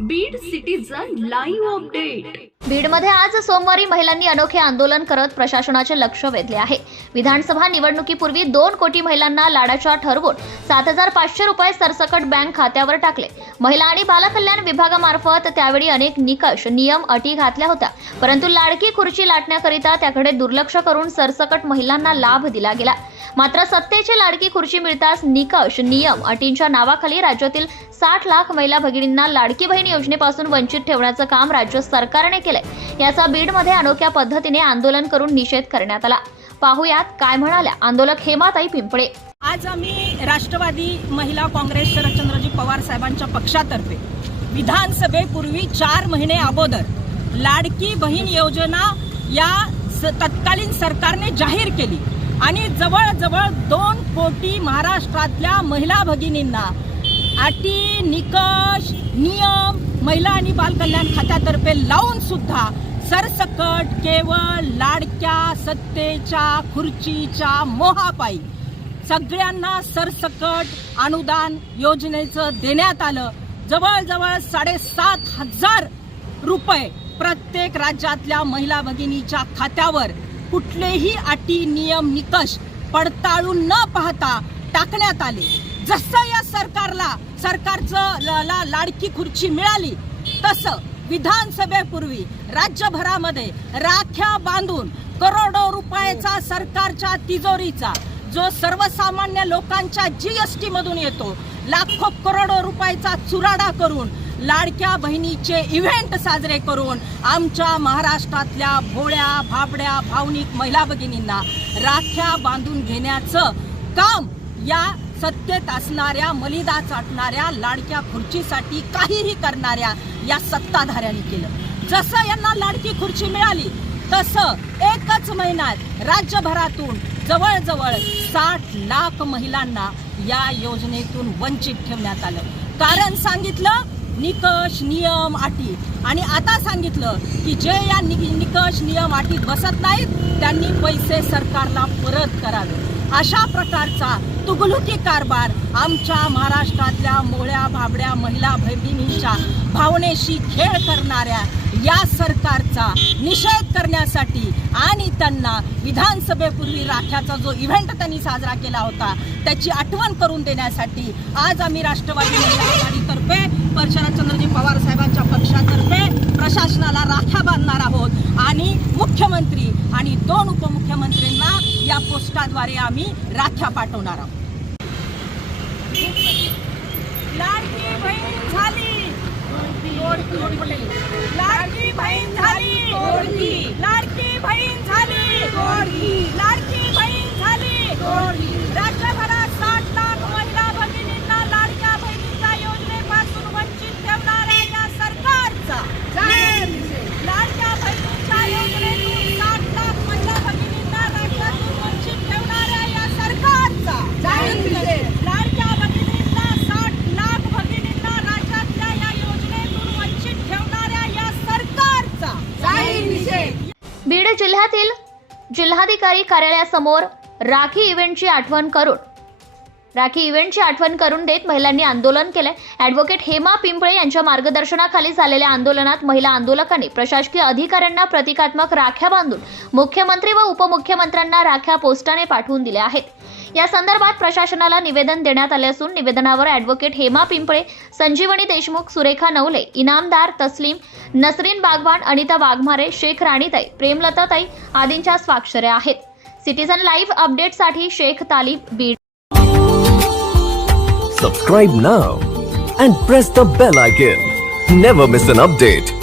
Beed citizen live update. बीडमध्ये आज सोमवारी महिलांनी अनोखे आंदोलन करत प्रशासनाचे लक्ष वेधले आहे. विधानसभा निवडणुकीपूर्वी दोन कोटी महिलांना लाडाच्या ठरवून सात हजार पाचशे रुपये सरसकट बँक खात्यावर टाकले. महिला आणि बालकल्याण विभागामार्फत त्यावेळी अनेक निकष नियम अटी घातल्या होत्या. परंतु लाडकी खुर्ची लाटण्याकरिता त्याकडे दुर्लक्ष करून सरसकट महिलांना लाभ दिला गेला. मात्र सत्तेची लाडकी खुर्ची मिळताच निकष नियम अटींच्या नावाखाली राज्यातील साठ लाख महिला भगिनींना लाडकी बहीण योजनेपासून वंचित ठेवण्याचं काम राज्य सरकारने केलं केलंय. याचा बीडमध्ये अनोख्या पद्धतीने आंदोलन करून निषेध करण्यात आला. पाहुयात काय म्हणाल्या आंदोलक हेमाताई पिंपळे. आज आम्ही राष्ट्रवादी महिला काँग्रेस शरदचंद्रजी पवार साहेबांच्या पक्षातर्फे विधानसभेपूर्वी चार महिने अगोदर लाडकी बहीण योजना या तत्कालीन सरकारने जाहीर केली. आणि जवळजवळ दोन कोटी महाराष्ट्रातल्या महिला भगिनींना अटी निकम महिला आणि बालकल्याण खात्यातर्फे लावून सुद्धा सरसकट केवळ लाडक्या सत्तेच्या खुर्चीच्या मोहापायी सगळ्यांना सरसकट अनुदान योजनेचं देण्यात आलं. जवळजवळ साडेसात हजार रुपये प्रत्येक राज्यातल्या महिला भगिनीच्या खात्यावर कुठलेही अटी नियम निकष पडताळून न पाहता टाकण्यात आले. जसं या सरकारला सरकारचं ल- ला- लाडकी खुर्ची मिळाली तसं विधानसभेपूर्वी राज्यभरामध्ये राख्या बांधून करोडो रुपयाचा सरकारच्या तिजोरीचा जो सर्वसामान्य लोकांच्या जीएसटी मधून येतो लाखो करोडो रुपयाचा चुराडा करून लाडक्या बहिणीचे इव्हेंट साजरे करून आमच्या महाराष्ट्रातल्या भोळ्या भाबड्या भावनिक महिला भगिनींना राख्या बांधून घेण्याचं काम या सत्तेत असणाऱ्या मलिदा चाटणाऱ्या लाडक्या खुर्चीसाठी काहीही करणाऱ्या या सत्ताधाऱ्यांनी केलं. जसं यांना लाडकी खुर्ची मिळाली तसं एकच महिन्यात राज्यभरातून जवळजवळ साठ लाख महिलांना या योजनेतून वंचित ठेवण्यात आलं. कारण सांगितलं निकष नियम अटी आणि आता सांगितलं की जे या नि- निकष नियम अटीत बसत नाहीत त्यांनी पैसे सरकारला परत करावे. अशा प्रकारचा तुगलुकी कारभार आमच्या महाराष्ट्रातल्या मोळ्या भाबड्या महिला भगिनींच्या भावनेशी खेळ करणाऱ्या या सरकारचा निषेध करण्यासाठी आणि त्यांना विधानसभेपूर्वी राख्याचा जो इव्हेंट त्यांनी साजरा केला होता त्याची आठवण करून देण्यासाठी आज आम्ही राष्ट्रवादी महिला आघाडीतर्फे परशुरामचंद्रजी पवार साहेबांच्या पक्षातर्फे प्रशासनाला राखा बांधणार आहोत. आणि मुख्यमंत्री आणि दोन उपमुख्यमंत्र्यांना या पोस्टाद्वारे आम्ही राख्या पाठवणार आहोत. लाडकी बहीण झाली. लाडकी बहीण झाली लाडकी बहीण झाली लाडकी बहीण झाली राज्यभरात साठ लाख महिला भगिनींना लाडक्या बहिणीच्या योजनेपासून वंचित ठेवणाऱ्या या सरकारचा लाडक्या बहिणीच्या योजनेतून साठ लाख महिला भगिनींना राज्यातून वंचित ठेवणाऱ्या या सरकारचा लाडक्या भगिनींना साठ लाख भगिनींना राज्यातल्या या योजनेतून वंचित ठेवणाऱ्या या सरकारचा बीड जिल्ह्यातील जिल्हाधिकारी कार्यालयासमोर राखी इव्हेंटची आठवण करून राखी इव्हेंटची आठवण करून देत महिलांनी आंदोलन केलंय. ॲडव्होकेट हेमा पिंपळे यांच्या मार्गदर्शनाखाली झालेल्या आंदोलनात महिला आंदोलकांनी प्रशासकीय अधिकाऱ्यांना प्रतिकात्मक राख्या बांधून मुख्यमंत्री व उपमुख्यमंत्र्यांना राख्या पोस्टाने पाठवून दिल्या आहेत. या संदर्भात प्रशासनाला निवेदन देण्यात आले असून निवेदनावर ॲडव्होकेट हेमा पिंपळे संजीवनी देशमुख सुरेखा नवले इनामदार तस्लीम नसरीन बागवान अनिता वाघमारे शेख राणीताई प्रेमलताताई आदींच्या स्वाक्षऱ्या आहेत. सिटीझन लाईव्ह अपडेटसाठी Shaikh Talib Beed. Subscribe now and press the bell icon never miss an update